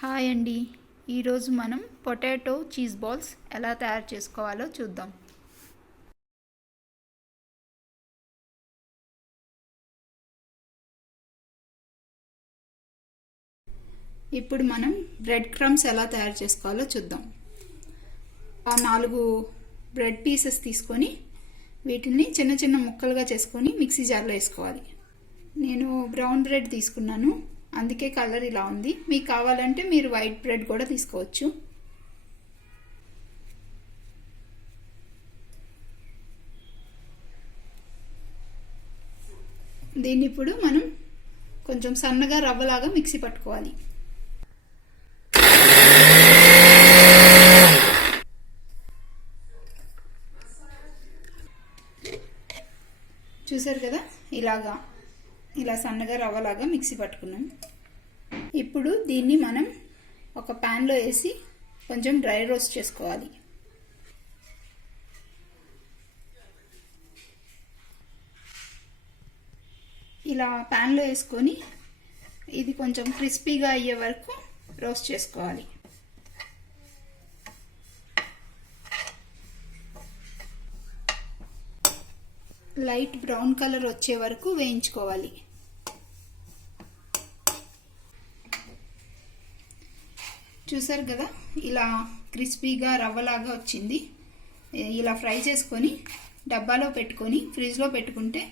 Hi అండి. ఈరోజు మనం పొటాటో చీజ్ బాల్స్ ఎలా తయారు చేసుకోవాలో చూద్దాం. ఇప్పుడు మనం బ్రెడ్ క్రమ్స్ ఎలా తయారు చేసుకోవాలో చూద్దాం. 4 బ్రెడ్ పీసెస్ తీసుకొని వీటిని చిన్న చిన్న ముక్కలుగా చేసుకొని మిక్సీ జార్లో వేసుకోవాలి. నేను బ్రౌన్ బ్రెడ్ తీసుకున్నాను, అందుకే కలర్ ఇలా ఉంది. మీకు కావాలంటే మీరు వైట్ బ్రెడ్ కూడా తీసుకోవచ్చు. దీన్ని ఇప్పుడు మనం కొంచెం సన్నగా రవ్వలాగా మిక్సీ పట్టుకోవాలి. చూసారు కదా, ఇలా సన్నగా రవ్వలాగా మిక్సీ పట్టుకున్నాం. ఇప్పుడు దీన్ని మనం ఒక ప్యాన్లో వేసి కొంచెం డ్రై రోస్ట్ చేసుకోవాలి. ఇలా ప్యాన్లో వేసుకొని ఇది కొంచెం క్రిస్పీగా అయ్యే వరకు రోస్ట్ చేసుకోవాలి. లైట్ బ్రౌన్ కలర్ వచ్చే వరకు వేయించుకోవాలి. చూసారు కదా, ఇలా క్రిస్పీగా రవ్వలాగా వచ్చింది. ఇలా ఫ్రై చేసుకొని డబ్బాలో పెట్టుకొని ఫ్రిడ్జ్లో పెట్టుకుంటే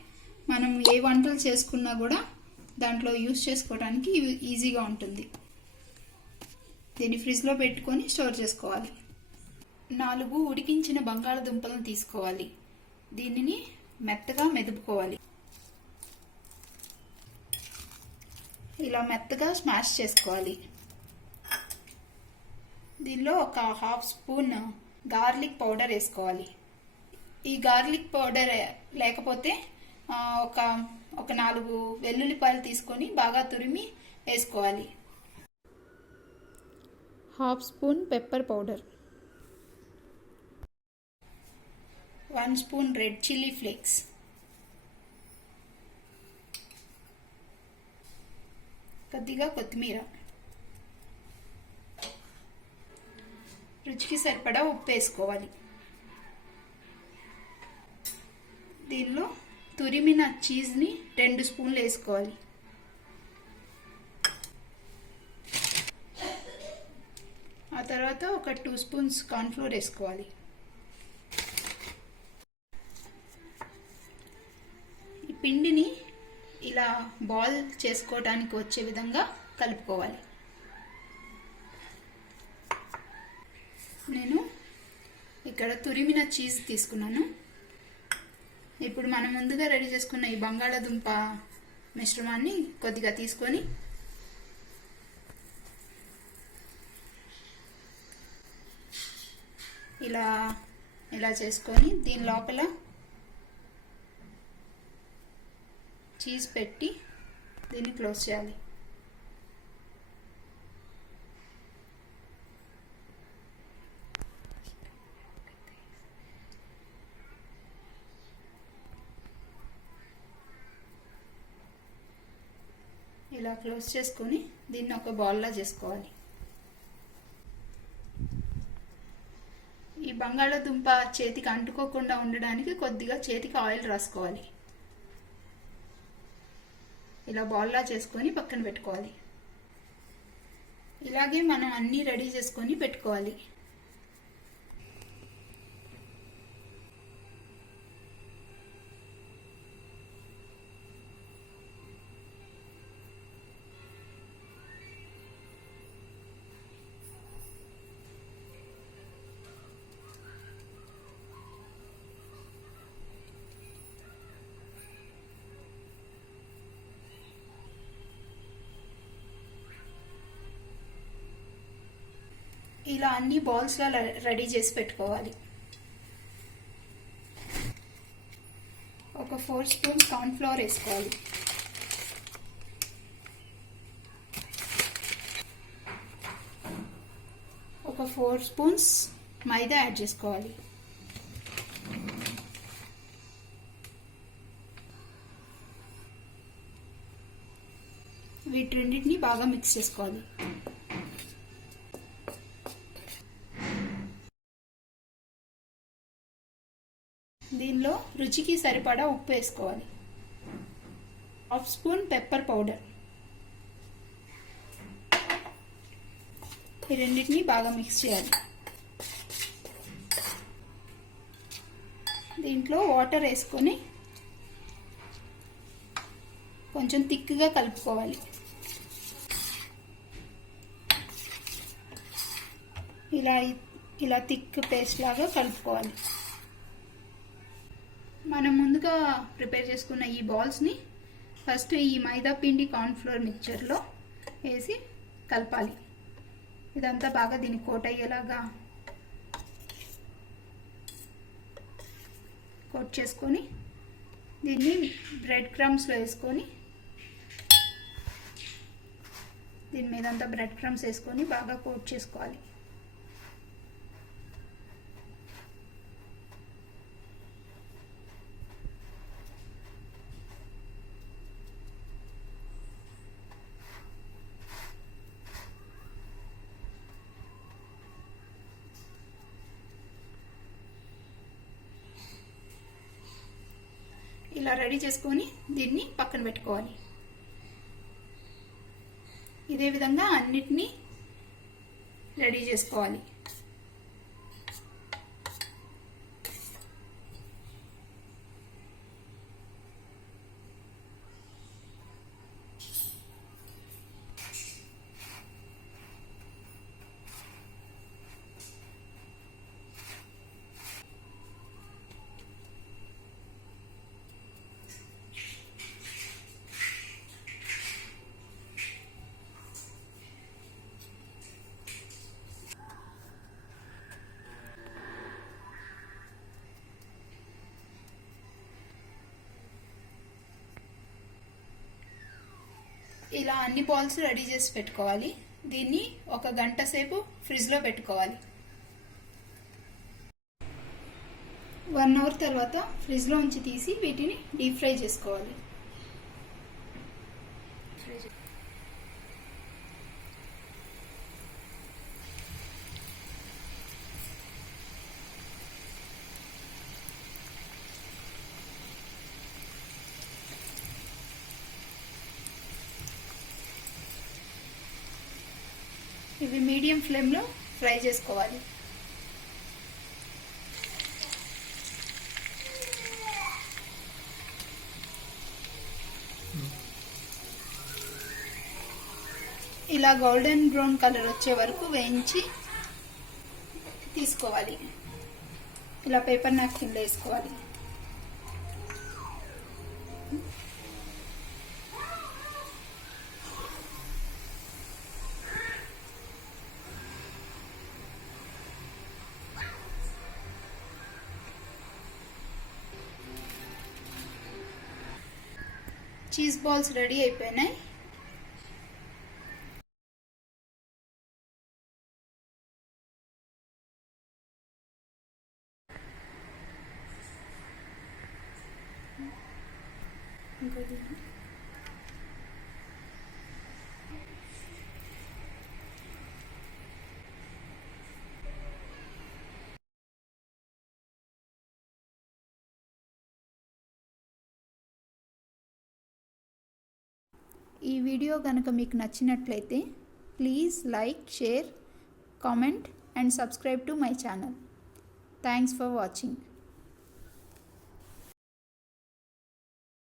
మనం ఏ వంటలు చేసుకున్నా కూడా దాంట్లో యూస్ చేసుకోవడానికి ఈజీగా ఉంటుంది. దీన్ని ఫ్రిడ్జ్లో పెట్టుకొని స్టోర్ చేసుకోవాలి. 4 ఉడికించిన బంగాళదుంపలను తీసుకోవాలి. దీనిని మెత్తగా మెదుపుకోవాలి. ఇలా మెత్తగా స్మాష్ చేసుకోవాలి. దీనిలో ఒక ½ స్పూన్ గార్లిక్ పౌడర్ వేసుకోవాలి. ఈ గార్లిక్ పౌడర్ లేకపోతే ఒక 4 వెల్లుల్లిపాయలు తీసుకొని బాగా తురిమి వేసుకోవాలి. ½ spoon pepper powder, 1 spoon red chilli flakes, కొద్దిగా కొత్తిమీర, రుచికి సరిపడా ఉప్పు వేసుకోవాలి. దీనిలో తురిమిన చీజ్ని 2 స్పూన్లు వేసుకోవాలి. ఆ తర్వాత ఒక 2 స్పూన్స్ కార్న్ఫ్లోర్ వేసుకోవాలి. ఈ పిండిని ఇలా బాల్ చేసుకోవడానికి వచ్చే విధంగా కలుపుకోవాలి. నేను ఇక్కడ తురిమిన చీజ్ తీసుకున్నాను. ఇప్పుడు మనం ముందుగా రెడీ చేసుకున్న ఈ బంగాళాదుంప మిశ్రమాన్ని కొద్దిగా తీసుకొని ఇలా చేసుకొని దీని లోపల చీజ్ పెట్టి దీన్ని క్లోజ్ చేయాలి. ఇలా క్లోజ్ చేసుకొని దీన్ని ఒక బాల్లా చేసుకోవాలి. ఈ బంగాళాదుంప చేతికి అంటుకోకుండా ఉండడానికి కొద్దిగా చేతికి ఆయిల్ రాసుకోవాలి. ఇలా బాల్లా చేసుకొని పక్కన పెట్టుకోవాలి. ఇలాగే మనం అన్నీ రెడీ చేసుకొని పెట్టుకోవాలి. ఇలా అన్ని బాల్స్లా రెడీ చేసి పెట్టుకోవాలి. ఒక 4 స్పూన్స్ కార్న్ఫ్లోర్ వేసుకోవాలి. ఒక 4 స్పూన్స్ మైదా యాడ్ చేసుకోవాలి. వీటి రెండింటిని బాగా మిక్స్ చేసుకోవాలి. దీనిలో రుచికి సరిపడా ఉప్పు వేసుకోవాలి. Half spoon pepper powder. ఈ రెండింటిని బాగా మిక్స్ చేయాలి. దీంట్లో వాటర్ వేసుకొని కొంచెం థిక్గా కలుపుకోవాలి. ఇలా థిక్ పేస్ట్ లాగా కలుపుకోవాలి. మనం ముందుగా ప్రిపేర్ చేసుకున్న ఈ బాల్స్ని ఫస్ట్ ఈ మైదా పిండి కార్న్ఫ్లోర్ మిక్చర్లో వేసి కలపాలి. ఇదంతా బాగా దీనికి కోట్ అయ్యేలాగా కోట్ చేసుకొని దీన్ని బ్రెడ్ క్రమ్స్లో వేసుకొని దీని మీద అంతా బ్రెడ్ క్రమ్స్ వేసుకొని బాగా కోట్ చేసుకోవాలి. ఇలా రెడీ చేసుకొని దీన్ని పక్కన పెట్టుకోవాలి. ఇదే విధంగా అన్నిటినీ రెడీ చేసుకోవాలి. ఇలా అన్ని బాల్స్ రెడీ చేసి పెట్టుకోవాలి. దీన్ని 1 గంట సేపు ఫ్రిడ్జ్లో పెట్టుకోవాలి. 1 అవర్ తర్వాత ఫ్రిడ్జ్లో ఉంచి తీసి వీటిని డీప్ ఫ్రై చేసుకోవాలి. ఇవి మీడియం ఫ్లేమ్లో ఫ్రై చేసుకోవాలి. ఇలా గోల్డెన్ బ్రౌన్ కలర్ వచ్చే వరకు వేయించి తీసుకోవాలి. ఇలా పేపర్ నాప్కిన్లో వేసుకోవాలి. చీజ్ బాల్స్ రెడీ అయిపోయినాయి. ఈ వీడియో కనుక మీకు నచ్చినట్లయితే please like, share, comment and subscribe to my channel. Thanks for watching.